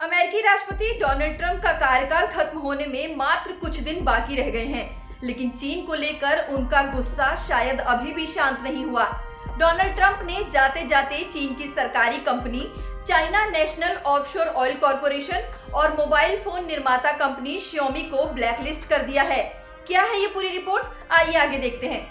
अमेरिकी राष्ट्रपति Donald Trump का कार्यकाल खत्म होने में मात्र कुछ दिन बाकी रह गए हैं, लेकिन चीन को लेकर उनका गुस्सा शायद अभी भी शांत नहीं हुआ। डोनाल्ड ट्रंप ने जाते जाते चीन की सरकारी company China national offshore oil corporation और मोबाइल फोन निर्माता कंपनी Xiaomi को ब्लैकलिस्ट कर दिया है। क्या है ये पूरी रिपोर्ट, आइए आगे देखते हैं।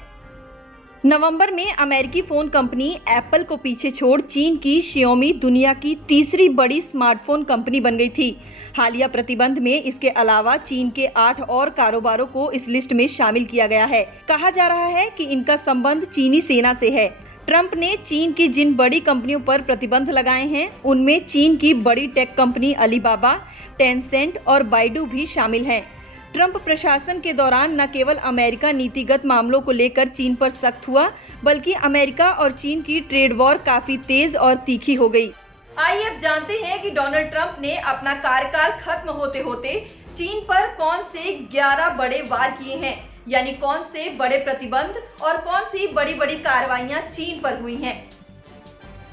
नवंबर में अमेरिकी फोन कंपनी एप्पल को पीछे छोड़ चीन की Xiaomi दुनिया की तीसरी बड़ी स्मार्टफोन कंपनी बन गई थी। हालिया प्रतिबंध में इसके अलावा चीन के 8 और कारोबारों को इस लिस्ट में शामिल किया गया है। कहा जा रहा है कि इनका संबंध चीनी सेना से है। ट्रंप ने चीन की जिन बड़ी कंपनियों पर प्रतिबंध लगाए हैं, उनमें चीन की बड़ी टेक कंपनी अलीबाबा, टेंसेंट और बाइडू भी शामिल हैं। ट्रंप प्रशासन के दौरान न केवल अमेरिका नीतिगत मामलों को लेकर चीन पर सख्त हुआ, बल्कि अमेरिका और चीन की ट्रेड वॉर काफी तेज और तीखी हो गई। आइए अब जानते हैं कि डोनाल्ड ट्रंप ने अपना कार्यकाल खत्म होते होते चीन पर कौन से 11 बड़े वार किए हैं, यानी कौन से बड़े प्रतिबंध और कौन सी बड़ी बड़ी कार्रवाइयां चीन पर हुई हैं।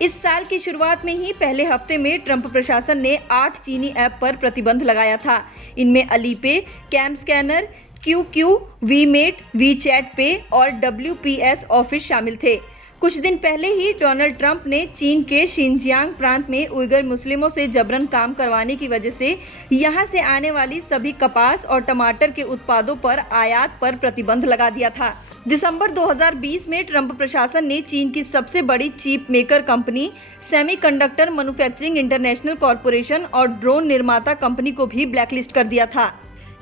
इस साल की शुरुआत में ही पहले हफ्ते में ट्रंप प्रशासन ने 8 चीनी ऐप पर प्रतिबंध लगाया था। इनमें Alipay, CamScanner, QQ, WeMate, WeChat pay और WPS ऑफिस शामिल थे। कुछ दिन पहले ही डोनाल्ड ट्रंप ने चीन के शिनजियांग प्रांत में उइगर मुस्लिमों से जबरन काम करवाने की वजह से यहां से आने वाली सभी कपास और टमाटर के उत्पादों पर आयात पर प्रतिबंध लगा दिया था। दिसंबर 2020 में ट्रंप प्रशासन ने चीन की सबसे बड़ी chip maker company semiconductor manufacturing international corporation और ड्रोन निर्माता कंपनी को भी ब्लैकलिस्ट कर दिया था।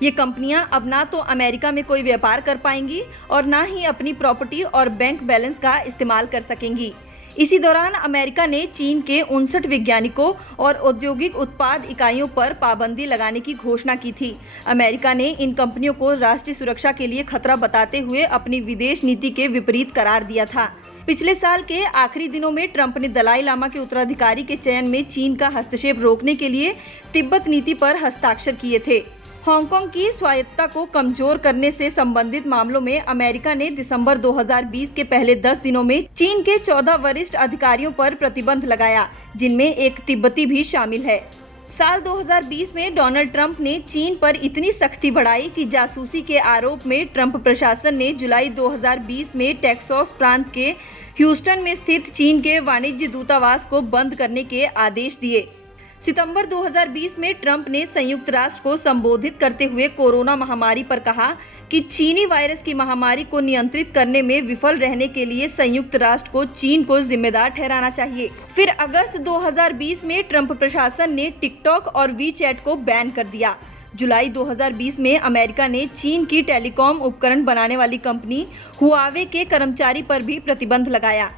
ये कंपनियां अब ना तो अमेरिका में कोई व्यापार कर पाएंगी और ना ही अपनी प्रॉपर्टी और बैंक बैलेंस का इस्तेमाल कर सकेंगी। इसी दौरान अमेरिका ने चीन के 59 वैज्ञानिकों और औद्योगिक उत्पाद इकाइयों पर पाबंदी लगाने की घोषणा की थी। अमेरिका ने इन कंपनियों को राष्ट्रीय सुरक्षा के लिए खतरा बताते हुए अपनी विदेश नीति के विपरीत करार दिया था। पिछले साल के आखिरी दिनों में ट्रंप ने दलाई लामा के उत्तराधिकारी के चयन में चीन का हस्तक्षेप रोकने के लिए तिब्बत नीति पर हस्ताक्षर किए थे। हांगकांग की स्वायत्तता को कमजोर करने से संबंधित मामलों में अमेरिका ने दिसंबर 2020 के पहले 10 दिनों में चीन के 14 वरिष्ठ अधिकारियों पर प्रतिबंध लगाया, जिनमें एक तिब्बती भी शामिल है। साल 2020 में डोनाल्ड ट्रंप ने चीन पर इतनी सख्ती बढ़ाई कि जासूसी के आरोप में ट्रंप प्रशासन ने जुलाई 2020 में टेक्सास प्रांत के ह्यूस्टन में स्थित चीन के वाणिज्य दूतावास को बंद करने के आदेश दिए। सितंबर 2020 में ट्रंप ने संयुक्त राष्ट्र को संबोधित करते हुए कोरोना महामारी पर कहा कि चीनी वायरस की महामारी को नियंत्रित करने में विफल रहने के लिए संयुक्त राष्ट्र को चीन को जिम्मेदार ठहराना चाहिए। फिर अगस्त 2020 में ट्रंप प्रशासन ने टिकटॉक और वीचैट को बैन कर दिया। जुलाई 2020 में अमेरिका ने चीन की टेलीकॉम उपकरण बनाने वाली कंपनी हुआवे के कर्मचारी पर भी प्रतिबंध लगाया।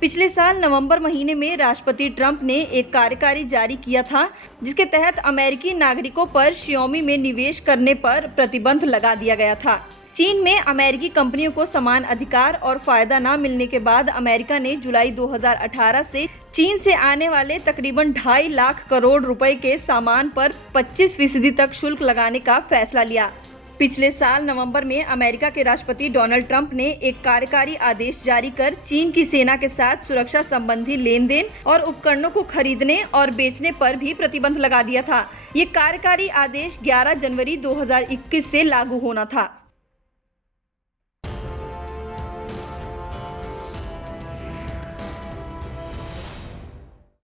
पिछले साल नवंबर महीने में राष्ट्रपति ट्रंप ने एक कार्यकारी जारी किया था, जिसके तहत अमेरिकी नागरिकों पर Xiaomi में निवेश करने पर प्रतिबंध लगा दिया गया था। चीन में अमेरिकी कंपनियों को समान अधिकार और फायदा न मिलने के बाद अमेरिका ने जुलाई 2018 से चीन से आने वाले तकरीबन 2.5 लाख करोड़ रुपए के सामान पर 25% तक शुल्क लगाने का फैसला लिया। पिछले साल नवंबर में अमेरिका के राष्ट्रपति डोनाल्ड ट्रंप ने एक कार्यकारी आदेश जारी कर चीन की सेना के साथ सुरक्षा संबंधी लेन देन और उपकरणों को खरीदने और बेचने पर भी प्रतिबंध लगा दिया था। ये कार्यकारी आदेश 11 जनवरी 2021 से लागू होना था।